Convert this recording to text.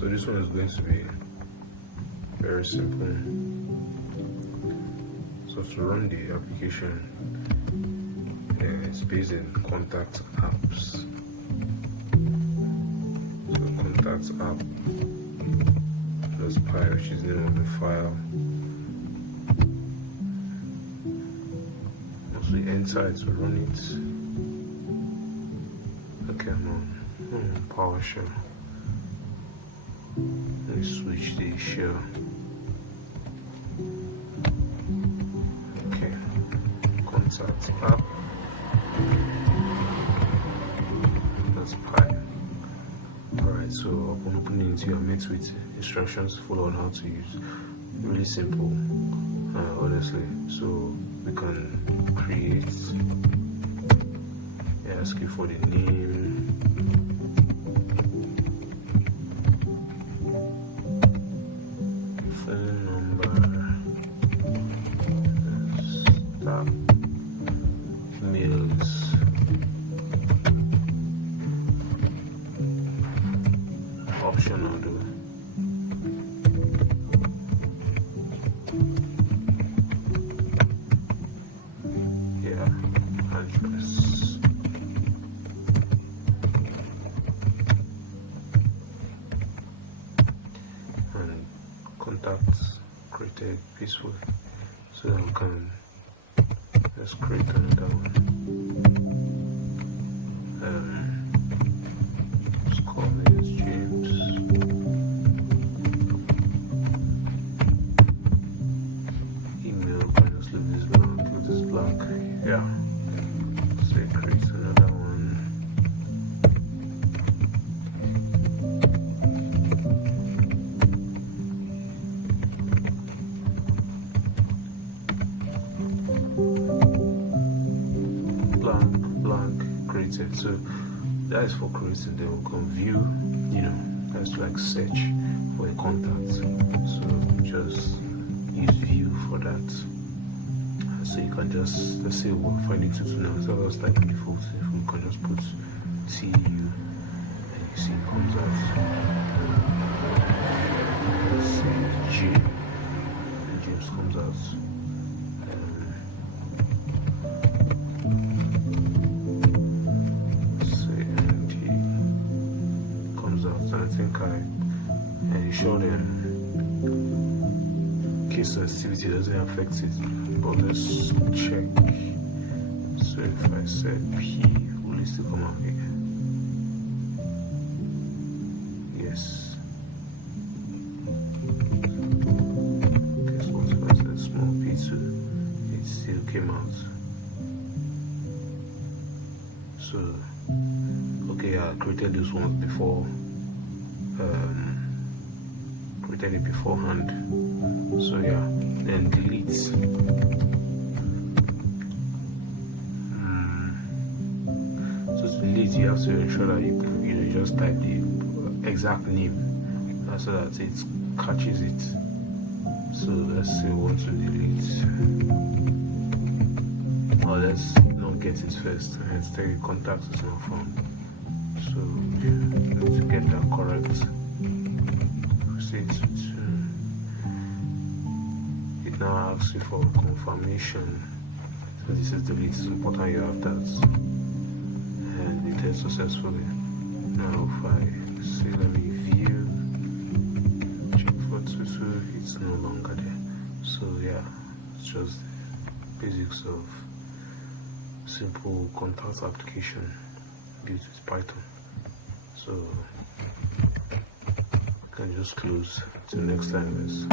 So this one is going to be very simple. So to run the application, it's based in contact apps. So contact app plus pi, which is the name of the file. Once we enter it to run it, okay, I'm on PowerShell. Let me switch the shell. Okay, contact app. That's pi. Alright, so upon opening it, you are met with instructions to follow on how to use. Really simple, honestly. So we can create. Ask you for the name. Phone number. Stop. Mails. Optional though. Yeah, address. And contacts created peacefully. So then we can let's create another one. Let's call this James. Email, can just leave this blank, leave this blank. Yeah. Say create another one. Blank created. So that is for creating. Then we can view, that's like search for a contact. So just use view for that. So you can just, let's say we're finding to now. So let's type in default. If we can just put TU and you see it comes out. Let's say J and James comes out. I think I showed them case sensitivity doesn't affect it, but let's check. So if I said P, will it still come out here? Yes. Guess what? If I said small P2, it still came out. So okay, I created this one before. Created it beforehand. So yeah, then delete. So to delete, you have to ensure that you just type the exact name so that it catches it. So let's say we want to delete. Or let's not get it first. Let's take the contact is not found. So to get that correct, proceed to it now asks you for confirmation. So this is delete. It's important you have that, and deleted successfully. Now if I say let me view, check for tutu, it's no longer there. So yeah, it's just the basics of simple contact application built with Python. So you can just close till next time, guys.